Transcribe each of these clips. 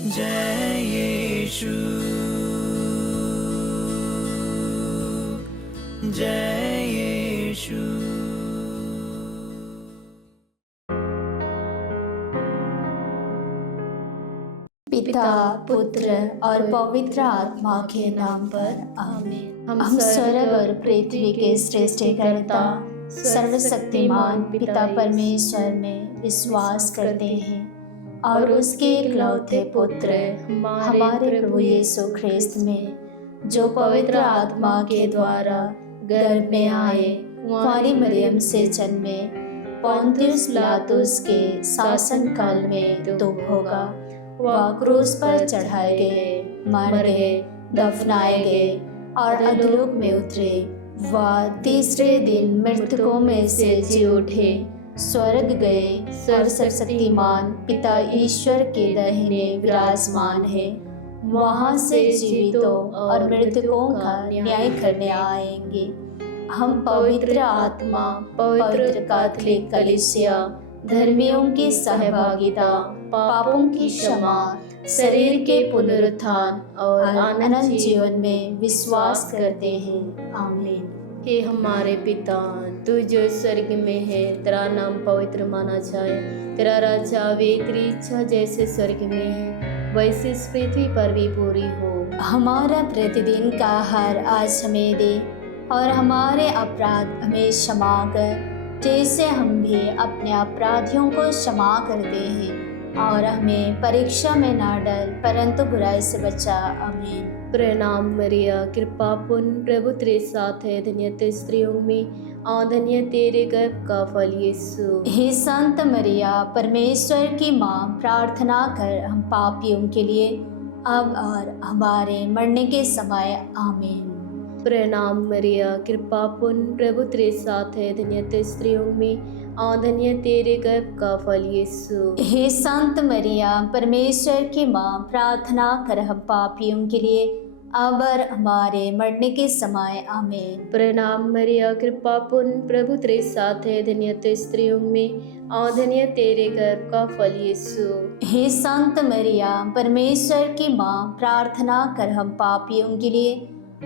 जय यीशु, जय यीशु। पिता, पुत्र और पवित्र आत्मा के नाम पर आमीन। हम स्वर्ग और पृथ्वी के सृष्टिकर्ता सर्वशक्तिमान पिता परमेश्वर में विश्वास करते हैं और उसके इकलौते पुत्र हमारे प्रभु यीशु ख्रिस्त में, जो पवित्र आत्मा के द्वारा गर्भ में आए, कुंवारी मरियम से जन्मे, पोंतियुस पिलातुस के शासन काल में दुख भोगा, वह क्रूस पर चढ़ाए गए, मर गए, दफनाए गए और अधोलोक में उतरे। वह तीसरे दिन मृतकों में से जी उठे, स्वर्ग गए और सर्वशक्तिमान पिता ईश्वर के दाहिने विराजमान है। वहां से जीवितों और मृतकों का न्याय करने आएंगे। हम पवित्र आत्मा, पवित्र कैथोलिक कलीसिया, धर्मियों की सहभागिता, पापों की क्षमा, शरीर के पुनरुत्थान और अनंत जीवन में विश्वास करते हैं। आमीन। हे हमारे पिता, तू जो स्वर्ग में है, तेरा नाम पवित्र माना जाए, तेरा राज्य आवे, तेरी इच्छा जैसे स्वर्ग में है वैसे इस पृथ्वी पर भी पूरी हो। हमारा प्रतिदिन का आहार आज हमें दे और हमारे अपराध हमें क्षमा कर, जैसे हम भी अपने अपराधियों को क्षमा करते हैं, और हमें परीक्षा में ना डाल परंतु बुराई से बचा। आमीन। प्रणाम मरिया, कृपा पूर्ण, प्रभु तेरे साथ है, धन्य तू स्त्रियों में और धन्य तेरे गर्भ का फल यीशु। हे संत मरिया, परमेश्वर की माँ, प्रार्थना कर हम पापियों के लिए अब और हमारे मरने के समय। आमीन। प्रणाम मरिया, कृपा पूर्ण, प्रभु तेरे साथ है, धन्य तू स्त्रियों में और धन्य तेरे गर्भ का फल यीशु। हे संत मरिया, परमेश्वर की माँ, प्रार्थना कर हम पापियों के लिए अब और हमारे मरने के समय। आमीन। प्रणाम मरिया, कृपा पूर्ण, प्रभु तेरे साथ है, धन्य तू स्त्रियों में और धन्य तेरे गर्भ का फल यीशु। हे संत मरिया, परमेश्वर की माँ, प्रार्थना कर हम पापियों के लिए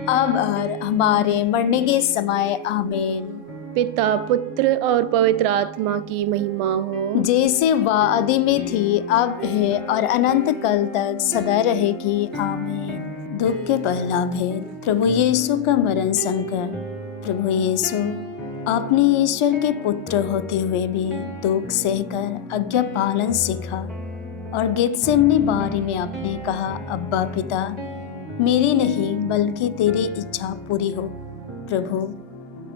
अब और हमारे मरने के समय। आमीन। पिता, पुत्र और पवित्र आत्मा की महिमा हो, जैसे वह आदि में थी, अब है और अनंत काल तक सदा रहेगी। आमीन। दुख के पहला भेद, प्रभु यीशु का मरण संकर। प्रभु यीशु आपने ईश्वर के पुत्र होते हुए भी दुख सहकर आज्ञा पालन सीखा और गेतसेमनी बारी में आपने कहा, अब्बा पिता, मेरी नहीं बल्कि तेरी इच्छा पूरी हो। प्रभु,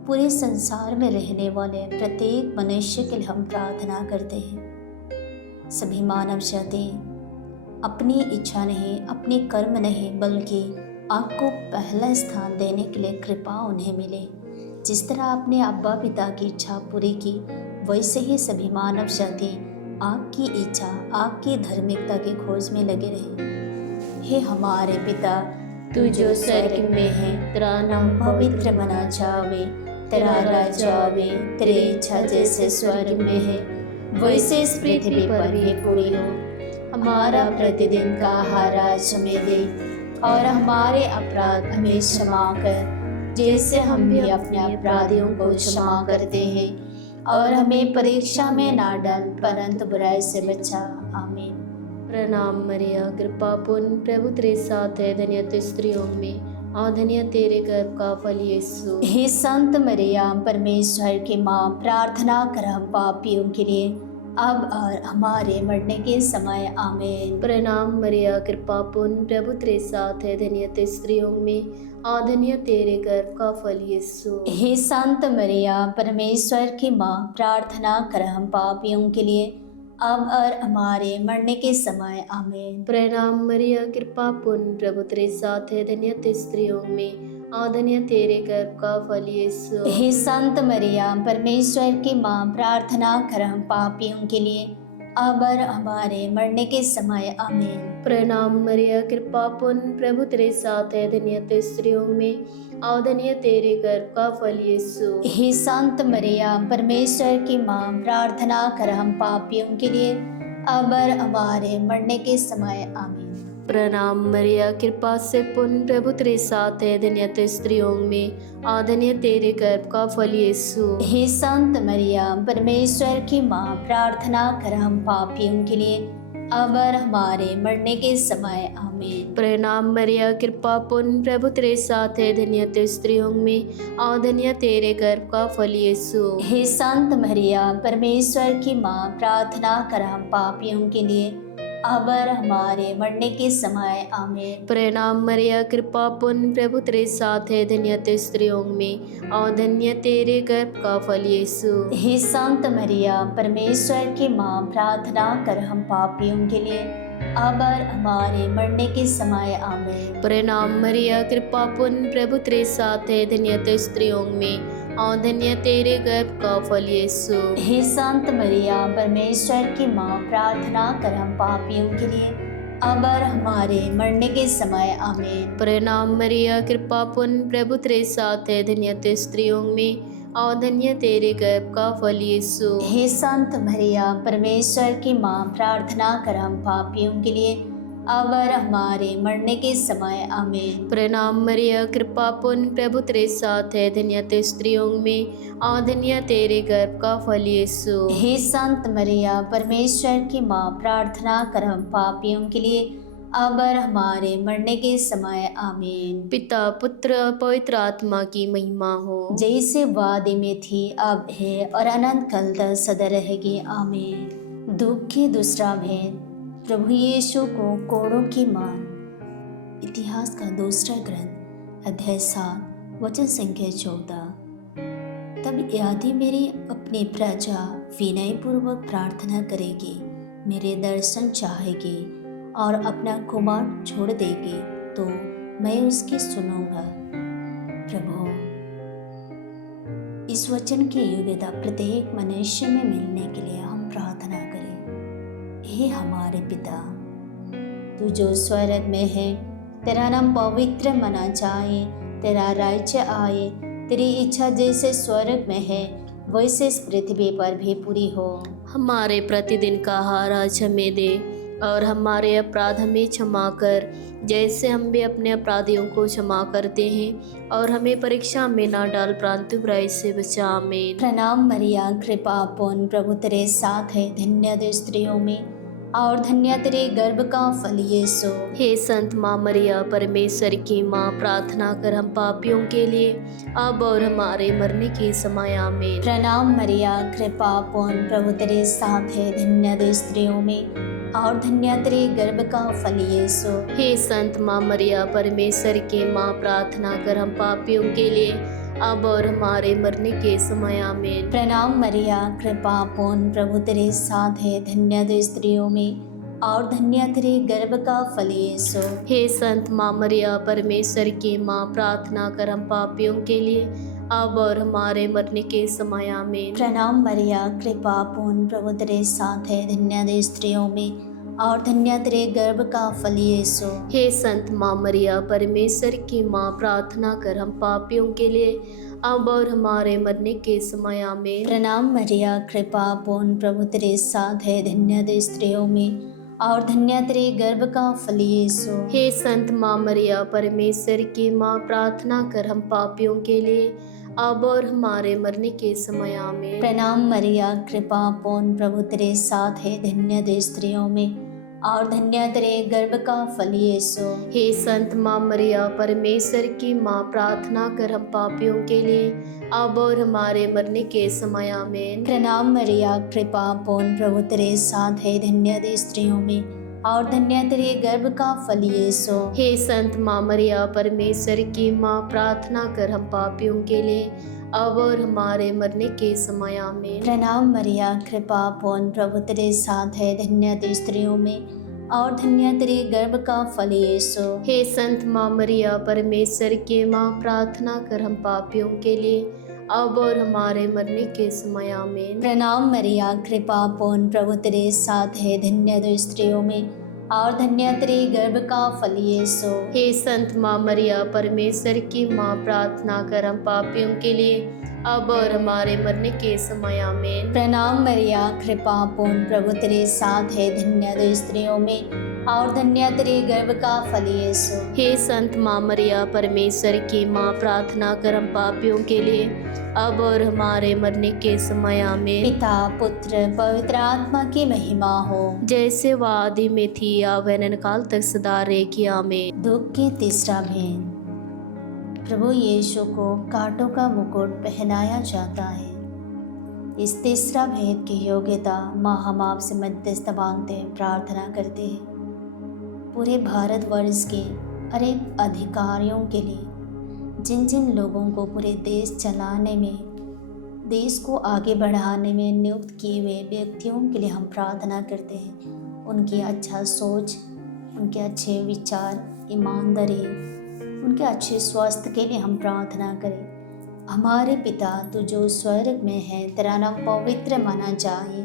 पूरे संसार में रहने वाले प्रत्येक मनुष्य के लिए हम प्रार्थना करते हैं। सभी मानव जाति अपनी इच्छा नहीं, अपने कर्म नहीं, बल्कि आपको पहला स्थान देने के लिए कृपा उन्हें मिले। जिस तरह आपने अब्बा पिता की इच्छा पूरी की, वैसे ही सभी मानव जाति आपकी इच्छा, आपकी धार्मिकता की खोज में लगे रहे। हे हमारे पिता, तू जो स्वर्ग में है, तेरा नाम पवित्र मना जावे, तेरा राज्य आवे, तेरी इच्छा जैसे स्वर्ग में है वैसे इस पृथ्वी पर भी पूरी हो। हमारा प्रतिदिन का आहार आज हमें दे और हमारे अपराध हमें क्षमा कर, जैसे हम भी अपने अपराधियों को क्षमा करते हैं, और हमें परीक्षा में ना डाल परंतु बुराई से बचा। आमीन। प्रणाम मरिया, कृपा पूर्ण, प्रभु तेरे साथ है, धन्य तू स्त्रियों में और धन्य तेरे गर्भ का फल यीशु। हे संत मरिया, परमेश्वर की माँ, प्रार्थना कर हम पापियों के लिए अब और हमारे मरने के समय। आमीन। प्रणाम मरिया, कृपा पूर्ण, प्रभु तेरे साथ है, धन्य तू स्त्रियों में और धन्य तेरे गर्भ का फल यीशु। हे संत मरिया, परमेश्वर की माँ, प्रार्थना कर हम पापियों के लिए अब और हमारे मरने के समय। आमीन। प्रणाम मरिया, कृपा पूर्ण, प्रभु तेरे साथ है, धन्य तू स्त्रियों में और धन्य तेरे गर्भ का फल यीशु। हे संत मरिया, परमेश्वर की माँ, प्रार्थना कर हम पापियों के लिए अब और हमारे मरने के समय। आमीन। प्रणाम मरिया, कृपा पूर्ण, प्रभु तेरे साथ है, धन्य तू स्त्रियों में और धन्य तेरे गर्भ का फल यीशु। हे संत मरिया, परमेश्वर की माँ, प्रार्थना कर हम पापियों के लिए अब और हमारे मरने के समय आमीन। प्रणाम मरिया, कृपा से पूर्ण, प्रभु तेरे साथ है, धन्य तू स्त्रियों में और धन्य तेरे गर्भ का फल यीशु। हे संत मरिया, परमेश्वर की माँ, प्रार्थना कर हम पापियों के लिए अब और हमारे मरने के समय आमीन। प्रणाम मरिया, कृपा पूर्ण, प्रभु तेरे साथ है, धन्य तू स्त्रियों में और धन्य तेरे गर्भ का फल यीशु। हे संत मरिया, परमेश्वर की माँ, प्रार्थना कर हम पापियों के लिए अब और हमारे मरने के समय आमीन। प्रणाम मरिया, कृपा पूर्ण, प्रभु तेरे साथ है, धन्य तू स्त्रियों में और धन्य तेरे गर्भ का फल यीशु। हे संत मरिया, परमेश्वर की माँ, प्रार्थना कर हम पापियों के लिए अब और हमारे मरने के समय आमीन। प्रणाम मरिया, कृपा पूर्ण, प्रभु तेरे साथ है, धन्य तू स्त्रियों में और धन्य तेरे गर्भ का फल यीशु। हे संत मरिया, परमेश्वर की माँ, प्रार्थना कर हम पापियों के लिए अब और हमारे मरने के समय आमीन। प्रणाम मरिया, कृपा पूर्ण, प्रभु तेरे साथ है, धन्य तू स्त्रियों में और धन्य तेरे गर्भ का फल यीशु। हे संत मरिया, परमेश्वर की माँ, प्रार्थना कर हम पापियों के लिए अब और हमारे मरने के समय आमीन। प्रणाम मरिया, कृपा पूर्ण, प्रभु तेरे साथ है, धन्य तू स्त्रियों में और धन्य तेरे गर्भ का फल यीशु। हे संत मरिया, परमेश्वर की माँ, प्रार्थना कर हम पापियों के लिए अब और हमारे मरने के समय आमीन। पिता, पुत्र और पवित्र आत्मा की महिमा हो, जैसे वादे में थी, अब है और अनंत काल तक सदा रहेगी आमीन। दुख की दूसरा भेद, प्रभु यीशु को कोड़ों की मान। इतिहास का दूसरा ग्रंथ अध्याय 7 वचन संख्या 14। तब यदि मेरी अपनी प्रजा विनय पूर्वक प्रार्थना करेगी, मेरे दर्शन चाहेगी और अपना कुमार छोड़ देगी, तो मैं उसकी सुनूंगा। प्रभु, इस वचन की योग्यता प्रत्येक मनुष्य में मिलने के लिए हम प्रार्थना करें। हे हमारे पिता, तू जो स्वर्ग में है, तेरा नाम पवित्र माना जाए, तेरा राज्य आए, तेरी इच्छा जैसे स्वर्ग में है वैसे इस पृथ्वी पर भी पूरी हो। हमारे प्रतिदिन का आहार आज हमें दे और हमारे अपराध हमें क्षमा कर, जैसे हम भी अपने अपराधियों को क्षमा करते हैं, और हमें परीक्षा में ना डाल, परंतु बुराई से बचा। आमीन। प्रणाम मरिया, कृपा पूर्ण, प्रभु तेरे साथ है, धन्य तू स्त्रियों में और धन्य तेरे गर्भ का फल यीशु। हे संत माँ मरिया, परमेश्वर की माँ, प्रार्थना कर हम पापियों के लिए अब और हमारे मरने के समय। आमीन। प्रणाम मरिया, कृपा पूर्ण, प्रभु तेरे साथ है, धन्य तू स्त्रियों में और धन्य तेरे गर्भ का फल यीशु। हे संत माँ मरिया, परमेश्वर की माँ, प्रार्थना कर हम पापियों के लिए अब और हमारे मरने के समय। आमीन। प्रणाम मरिया, कृपा पूर्ण, प्रभु तेरे साथ है, धन्य तू स्त्रियों में और धन्य तेरे गर्भ का फल यीशु। हे संत माँ मरिया, परमेश्वर की माँ, प्रार्थना कर हम पापियों के लिए अब और हमारे मरने के समय। आमीन। प्रणाम मरिया, कृपा पूर्ण, प्रभु तेरे साथ है, धन्य तू स्त्रियों में और धन्य तेरे गर्भ का फल यीशु। हे संत माँ मरिया, परमेश्वर की माँ, प्रार्थना कर हम पापियों के लिए अब और हमारे मरने के समय। आमीन। प्रणाम मरिया, कृपा पूर्ण, प्रभु तेरे साथ है, धन्य तू स्त्रियों में और धन्य तेरे गर्भ का फल यीशु। हे संत माँ मरिया, परमेश्वर की माँ, प्रार्थना कर हम पापियों के लिए अब और हमारे मरने के समय। आमीन। प्रणाम मरिया, कृपा पूर्ण, प्रभु तेरे साथ है, धन्य तू स्त्रियों में और धन्य तेरे गर्भ का फल यीशु। हे संत माँ मरिया, परमेश्वर की माँ, प्रार्थना कर हम पापियों के लिए अब और हमारे मरने के समय। आमीन। प्रणाम मरिया, कृपा पूर्ण, प्रभु तेरे साथ है, धन्य तू स्त्रियों में और धन्य तेरे गर्भ का फल यीशु। हे संत माँ मरिया, परमेश्वर की माँ, प्रार्थना कर हम पापियों के लिए अब और हमारे मरने के समय। आमीन। प्रणाम मरिया, कृपा पूर्ण, प्रभु तेरे साथ है, धन्य तू स्त्रियों में और धन्य तेरे गर्भ का फल यीशु। हे संत माँ मरिया, परमेश्वर की माँ, प्रार्थना कर हम पापियों के लिए अब और हमारे मरने के समय। आमीन। प्रणाम मरिया, कृपा पूर्ण, प्रभु तेरे साथ है, धन्य तू स्त्रियों में और धन्य तेरे गर्भ का फल यीशु। हे संत माँ मरिया, परमेश्वर की माँ, प्रार्थना कर हम पापियों के लिए अब और हमारे मरने के समय आमीन। प्रणाम मरिया, कृपा पूर्ण, प्रभु तेरे साथ है, धन्य तू स्त्रियों में और धन्य तेरे गर्भ का फल यीशु। हे संत माँ मरिया, परमेश्वर की माँ, प्रार्थना कर हम पापियों के लिए अब और हमारे मरने के समय आमीन। पिता पुत्र पवित्र आत्मा की महिमा हो, जैसे वह आदि में थी अब अनंत काल तक सदा रहेगी आमीन। दुख की तीसरा भेद। प्रभु यीशु को कांटों का मुकुट पहनाया जाता है। इस तीसरा भेद की योग्यता माँ हम आपसे मध्यस्थ मांगते हैं, प्रार्थना करते हैं पूरे भारतवर्ष के अनेक अधिकारियों के लिए, जिन जिन लोगों को पूरे देश चलाने में, देश को आगे बढ़ाने में नियुक्त किए हुए व्यक्तियों के लिए हम प्रार्थना करते हैं। उनकी अच्छा सोच, उनके अच्छे विचार, ईमानदारी, उनके अच्छे स्वास्थ्य के लिए हम प्रार्थना करें। हमारे पिता तू जो स्वर्ग में है, तेरा नाम पवित्र माना जाए,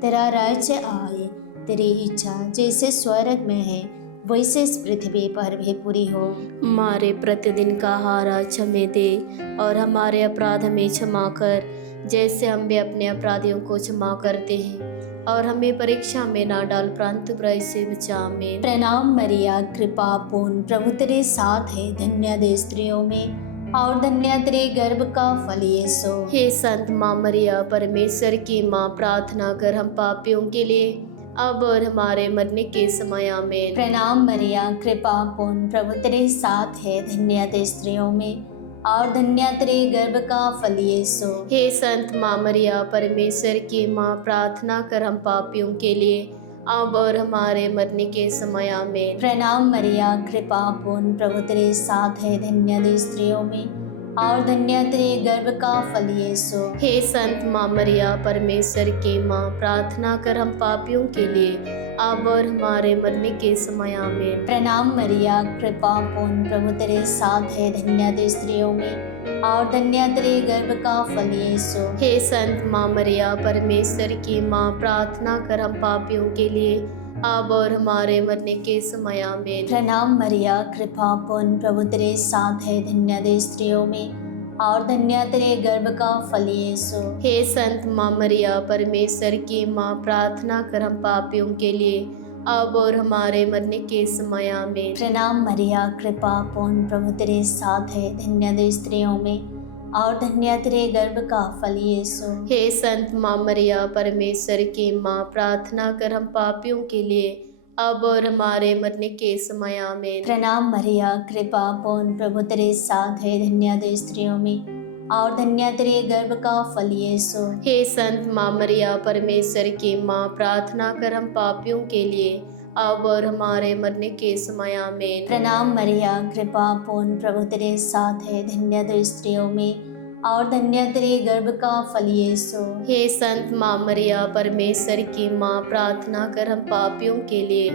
तेरा राज्य आए, तेरी इच्छा जैसे स्वर्ग में है वैसे इस पृथ्वी पर भी पूरी हो। हमारे प्रतिदिन का आहार आज हमें दे और हमारे अपराध हमें क्षमा कर, जैसे हम भी अपने अपराधियों को क्षमा करते हैं, और हमें परीक्षा में ना डाल परंतु बुराई से बचा। आमीन। प्रणाम मरिया, कृपा पूर्ण, प्रभु तेरे साथ है, धन्य तू स्त्रियों में और धन्य तेरे गर्भ का फल यीशु। हे संत माँ मरिया, परमेश्वर की माँ, प्रार्थना कर हम पापियों के लिए अब और हमारे मरने के समय आमीन। प्रणाम मरिया, कृपा पूर्ण, प्रभु तेरे साथ है, धन्य तू स्त्रियों में और धन्य तेरे गर्भ का फल यीशु। हे संत माँ मरिया, परमेश्वर की माँ, प्रार्थना कर हम पापियों के लिए अब और हमारे मरने के समय आमीन। प्रणाम मरिया, कृपा पूर्ण, प्रभु तेरे साथ है, धन्य तू स्त्रियों में और धन्य तेरे गर्भ का फल यीशु। हे संत माँ मरिया, परमेश्वर की माँ, प्रार्थना कर हम पापियों के लिए अब और हमारे मरने के समय आमीन। प्रणाम मरिया, कृपा पूर्ण, प्रभु तेरे साथ है, धन्य तू स्त्रियों में और धन्य तेरे गर्भ का फल यीशु। हे संत माँ मरिया, परमेश्वर की माँ, प्रार्थना कर हम पापियों के लिए अब और हमारे मरने के समय आमीन। प्रणाम मरिया, कृपा पूर्ण, प्रभु तेरे साथ है, धन्य तू स्त्रियों में और धन्य तेरे गर्भ का फल यीशु। हे संत माँ मरिया, परमेश्वर की माँ, प्रार्थना कर हम पापियों के लिए अब और हमारे मरने के समय आमीन। प्रणाम मरिया, कृपा पूर्ण, प्रभु तेरे साथ है, धन्य तू स्त्रियों में और धन्य तेरे गर्भ का फल यीशु। हे संत माँ मरिया, परमेश्वर की माँ, प्रार्थना कर हम पापियों के लिए अब और हमारे मरने के समय आमीन। प्रणाम मरिया, कृपा पूर्ण, प्रभु तेरे साथ है, धन्य तू स्त्रियों में और धन्य तेरे गर्भ का फल यीशु। हे संत माँ मरिया, परमेश्वर की माँ, प्रार्थना कर हम पापियों के लिए अब और हमारे मरने के समय आमीन। प्रणाम मरिया, कृपा पूर्ण, प्रभु तेरे साथ है, धन्य तू स्त्रियों में और धन्य तेरे गर्भ का फल यीशु। हे संत माँ मरिया, परमेश्वर की माँ, प्रार्थना कर हम पापियों के लिए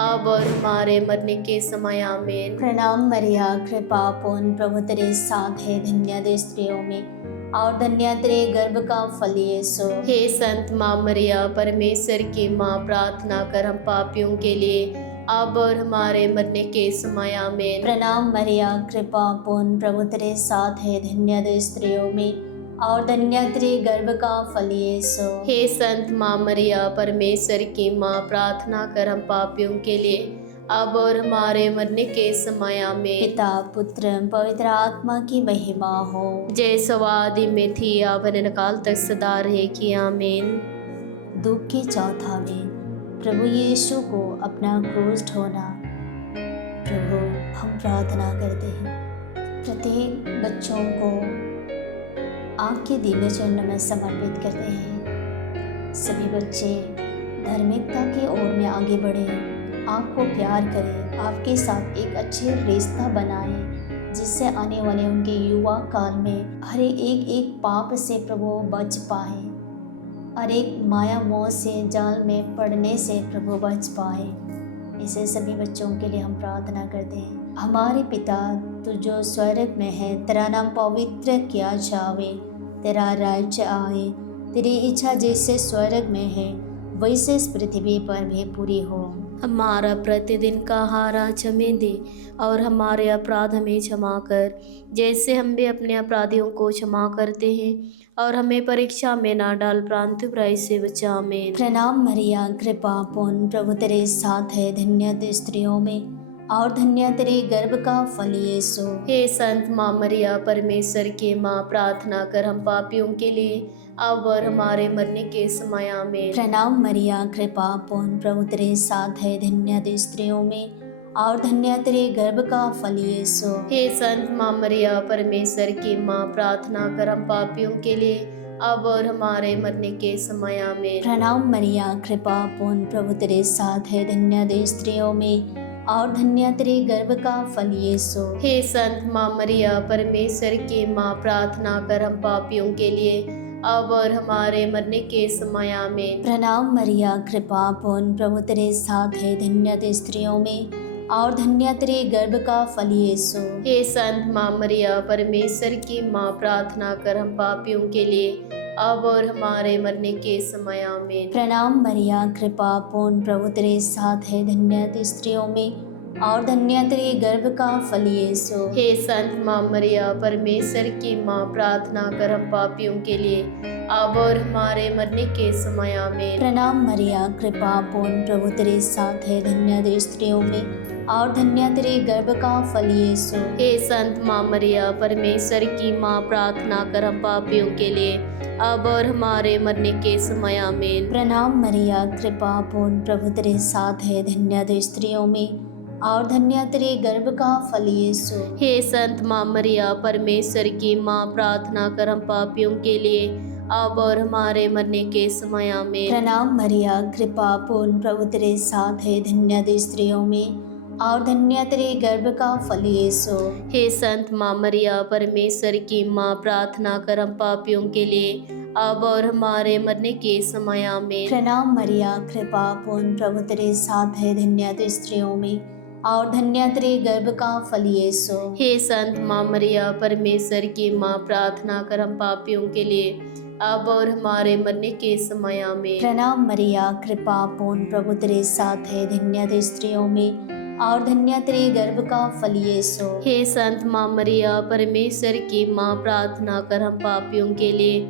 अब और हमारे मरने के समय आमीन। प्रणाम मरिया, कृपा पूर्ण, प्रभु तेरे साथ है, धन्य तू स्त्रियों में और धन्य तेरे गर्भ का फल यीशु। हे संत माँ मरिया, परमेश्वर की माँ, प्रार्थना कर हम पापियों के लिए अब और हमारे मरने के समय आमीन। प्रणाम मरिया, कृपा पूर्ण, प्रभु तेरे साथ है, धन्य तू स्त्रियों में और धन्य तेरे गर्भ का फल यीशु। हे संत माँ मरिया, परमेश्वर की माँ, प्रार्थना कर हम पापियों के लिए अब और हमारे मरने के समय आमीन। पिता पुत्र पवित्र आत्मा की महिमा हो, जैसे आदि में थी अब अनंत काल तक सदा रहेगी आमीन। दुख के चौथा में प्रभु यीशु को अपना क्रूस ढोना। प्रभु हम प्रार्थना करते हैं प्रत्येक बच्चों को आपके दिव्य चरणों में समर्पित करते हैं। सभी बच्चे धार्मिकता की ओर में आगे बढ़े, आपको प्यार करें, आपके साथ एक अच्छे रिश्ता बनाएं, जिससे आने वाले उनके युवा काल में हर एक पाप से प्रभु बच पाए, हर एक माया मोह से जाल में पड़ने से प्रभु बच पाए। इसे सभी बच्चों के लिए हम प्रार्थना करते हैं। हमारे पिता तू जो स्वर्ग में है, तेरा नाम पवित्र किया जावे, तेरा राज्य आए, तेरी इच्छा जैसे स्वर्ग में है वैसे इस पृथ्वी पर भी पूरी हो। हमारा प्रतिदिन का आहार आज हमें दे और हमारे अपराध हमें क्षमा कर, जैसे हम भी अपने अपराधियों को क्षमा करते हैं, और हमें परीक्षा में ना डाल परंतु बुराई से बचा। आमीन। प्रणाम मरिया, कृपा पूर्ण, प्रभु तेरे साथ है, धन्य तू स्त्रियों में और धन्य तेरे गर्भ का फल यीशु। हे संत माँ मरिया, परमेश्वर की माँ, प्रार्थना कर हम पापियों के लिए अब और हमारे मरने के समय। आमीन। प्रणाम मरिया, कृपा पूर्ण, प्रभु तेरे साथ है, धन्य तू स्त्रियों में और धन्य तेरे गर्भ का फल यीशु। हे संत माँ मरिया, परमेश्वर की माँ, प्रार्थना कर हम पापियों के लिए अब और हमारे मरने के समय। आमीन। प्रणाम मरिया, कृपा पूर्ण, प्रभु तेरे साथ है, धन्य तू स्त्रियों में और धन्य तेरे गर्भ का फल यीशु। हे संत माँ मरिया, परमेश्वर की माँ, प्रार्थना कर हम पापियों के लिए अब और हमारे मरने के समय। आमीन। प्रणाम मरिया, कृपा पूर्ण, प्रभु तेरे साथ है, धन्य तू स्त्रियों में और धन्य तेरे गर्भ का फल यीशु। हे संत माँ मरिया, परमेश्वर की माँ, प्रार्थना कर हम पापियों के लिए अब और हमारे मरने के समय। आमीन। प्रणाम मरिया, कृपा पूर्ण, प्रभु तेरे साथ है, धन्य तू स्त्रियों में और धन्य तेरे गर्भ का फल यीशु। हे संत माँ मरिया, परमेश्वर की माँ, प्रार्थना कर हम पापियों के लिए अब और हमारे मरने के समय। आमीन। प्रणाम मरिया, कृपा पूर्ण, प्रभु तेरे साथ है, धन्य तू स्त्रियों में और धन्य तेरे गर्भ का फल यीशु। हे संत माँ मरिया, परमेश्वर की माँ, प्रार्थना कर हम पापियों के लिए अब और हमारे मरने के समय। आमीन। प्रणाम मरिया, कृपा पूर्ण, प्रभु तेरे साथ है, धन्य तू स्त्रियों में और धन्य तेरे गर्भ का फल यीशु। हे संत माँ मरिया, परमेश्वर की माँ, प्रार्थना कर हम पापियों के लिए अब और हमारे मरने के समय। आमीन। प्रणाम मरिया, कृपा पूर्ण, प्रभु तेरे साथ है, धन्य तू स्त्रियों में और धन्य तेरे गर्भ का फल यीशु। हे संत माँ मरिया, परमेश्वर की माँ, प्रार्थना कर हम पापियों के लिए अब और हमारे मरने के समय। आमीन। प्रणाम मरिया, कृपा पूर्ण, प्रभु तेरे साथ है, धन्य तू स्त्रियों में और धन्य तेरे गर्भ का फल यीशु। हे संत माँ मरिया, परमेश्वर की माँ, प्रार्थना कर हम पापियों के लिए अब और हमारे मरने के समय। आमीन। प्रणाम मरिया, कृपा पूर्ण, प्रभु तेरे साथ है, धन्य तू स्त्रियों में और धन्य तेरे गर्भ का फल यीशु। हे संत माँ मरिया, परमेश्वर की माँ, प्रार्थना कर हम पापियों के लिए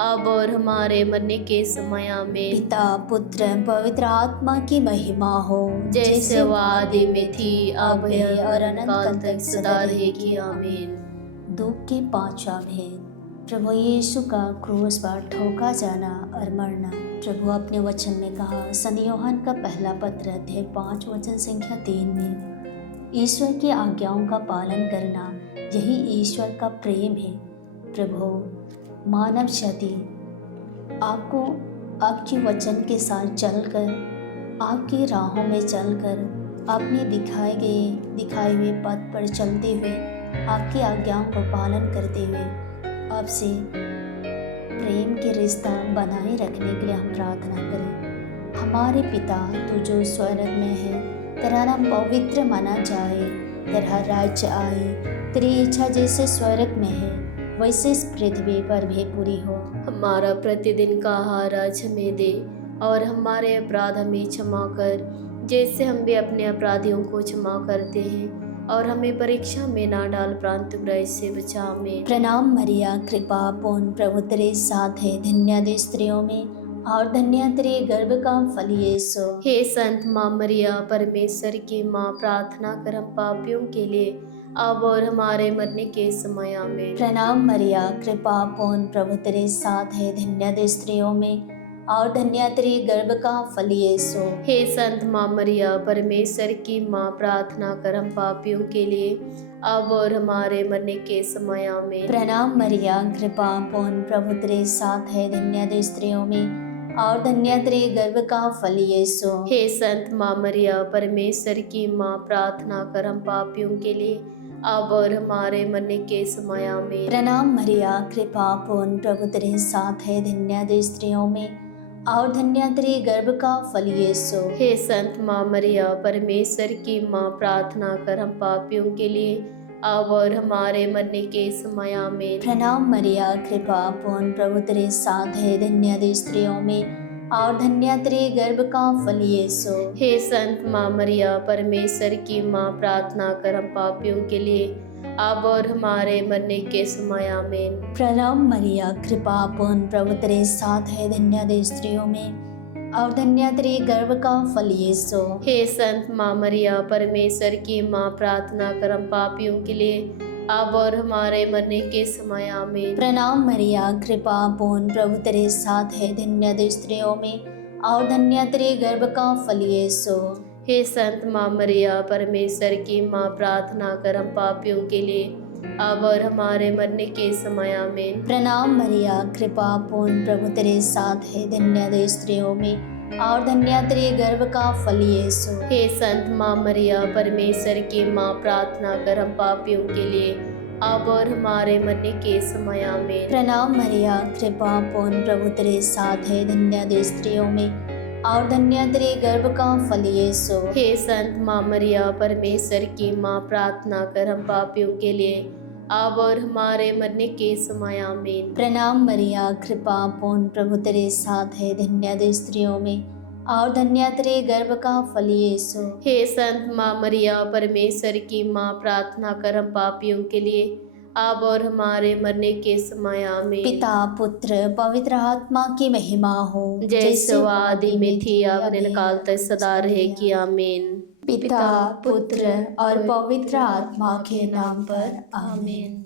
अब और हमारे मरने के समय। आमीन। पिता, पुत्र, पवित्र आत्मा की महिमा हो, जैसे वो आदि में थी, अब है और अनंत काल तक सदा रहेगी। आमीन। दुख के पांचवा भेद, प्रभु यीशु का क्रूस पर ठोका जाना और मरना। प्रभु अपने वचन में कहा, संत यूहन्ना का पहला पत्र अध्याय 5 वचन संख्या 3 में, ईश्वर की आज्ञाओं का पालन करना यही ईश्वर का प्रेम है। प्रभु मानव क्षति आपको आपके वचन के साथ चलकर, आपकी राहों में चलकर, अपने दिखाए हुए पथ पर चलते हुए, आपकी आज्ञाओं को पालन करते हुए आपसे प्रेम के रिश्ता बनाए रखने के लिए हम प्रार्थना करें। हमारे पिता, तू जो स्वर्ग में है, तेरा नाम पवित्र माना जाए, तेरा राज्य आए, तेरी इच्छा जैसे स्वर्ग में है वैसे इस पृथ्वी पर भी पूरी हो। हमारा प्रतिदिन का आहार आज हमें दे और हमारे अपराध हमें क्षमा कर, जैसे हम भी अपने अपराधियों को क्षमा करते हैं, और हमें परीक्षा में ना डाल परंतु बुराई से बचा। आमीन। प्रणाम मरिया, कृपा पूर्ण, प्रभु तेरे साथ है, धन्य तू स्त्रियों में और धन्य तेरे गर्भ का फल यीशु। हे संत माँ मरिया, परमेश्वर की माँ, प्रार्थना कर हम पापियों के लिए अब और हमारे मरने के समय। आमीन। प्रणाम मरिया, कृपा पूर्ण, प्रभु तेरे साथ है, धन्य तू स्त्रियों में और धन्य तेरे गर्भ का फल यीशु। हे संत माँ मरिया, परमेश्वर की माँ, प्रार्थना कर हम पापियों के लिए अब और हमारे मरने के समय। आमीन। प्रणाम मरिया, कृपा पूर्ण, प्रभु तेरे साथ है, धन्य तू स्त्रियों में और धन्य तेरे गर्भ का फल यीशु। हे संत माँ मरिया, परमेश्वर की माँ, प्रार्थना कर हम पापियों के लिए अब और हमारे मरने के समय। आमीन। प्रणाम मरिया, कृपा पूर्ण, प्रभु तेरे साथ है, धन्य तू स्त्रियों में और धन्य तेरे गर्भ का फल यीशु। हे संत माँ मरिया, परमेश्वर की माँ, प्रार्थना कर हम पापियों के लिए अब और हमारे मरने के समय। आमीन। प्रणाम मरिया, कृपा पूर्ण, प्रभु तेरे साथ है, धन्य तू स्त्रियों में और धन्य तेरे गर्भ का फल यीशु। हे संत माँ मरिया, परमेश्वर की माँ, प्रार्थना कर हम पापियों के लिए, अब और हमारे मरने के समय आमीन। प्रणाम मरिया, कृपा पूर्ण, प्रभु तेरे साथ है, धन्य दे स्त्रियों में और धन्य तेरे गर्भ का फल यीशु। हे संत माँ मरिया, परमेश्वर की माँ, प्रार्थना कर हम पापियों के लिए, अब और हमारे मरने के समय आमीन। प्रणाम मरिया, कृपा पूर्ण, प्रभु तेरे साथ है, धन्य दे स्त्रियों में और धन्य तेरे गर्भ का फल यीशु। हे संत माँ मरिया, परमेश्वर की माँ, प्रार्थना कर हम पापियों के लिए, अब और हमारे मरने के समय आमीन। प्रणाम मरिया, कृपा पूर्ण, प्रभु तेरे साथ है, धन्य दे स्त्रियों में और धन्य तेरे गर्भ का फल यीशु। हे संत माँ मरिया, परमेश्वर की माँ, प्रार्थना कर हम पापियों के लिए, अब और हमारे मरने के समय आमीन। प्रणाम मरिया, कृपा पूर्ण, प्रभु तेरे साथ है, धन्य दे स्त्रियों में और धन्य तेरे गर्भ का फल यीशु। हे संत माँ मरिया, परमेश्वर की माँ, प्रार्थना कर हम पापियों के लिए, अब और हमारे मरने के समय आमीन। प्रणाम मरिया, कृपा पूर्ण, प्रभु तेरे साथ है, धन्य दे स्त्रियों में और धन्य तेरे गर्भ का फल यीशु। हे संत माँ मरिया, परमेश्वर की माँ, प्रार्थना कर हम पापियों के लिए, अब और हमारे मरने के समय आमीन। पिता पुत्र पवित्र आत्मा की महिमा हो, जैसे वह आदि में थी, अब अनंत काल तक सदा रहेगी, आमीन। पिता पुत्र और पवित्र आत्मा के नाम पर आमीन।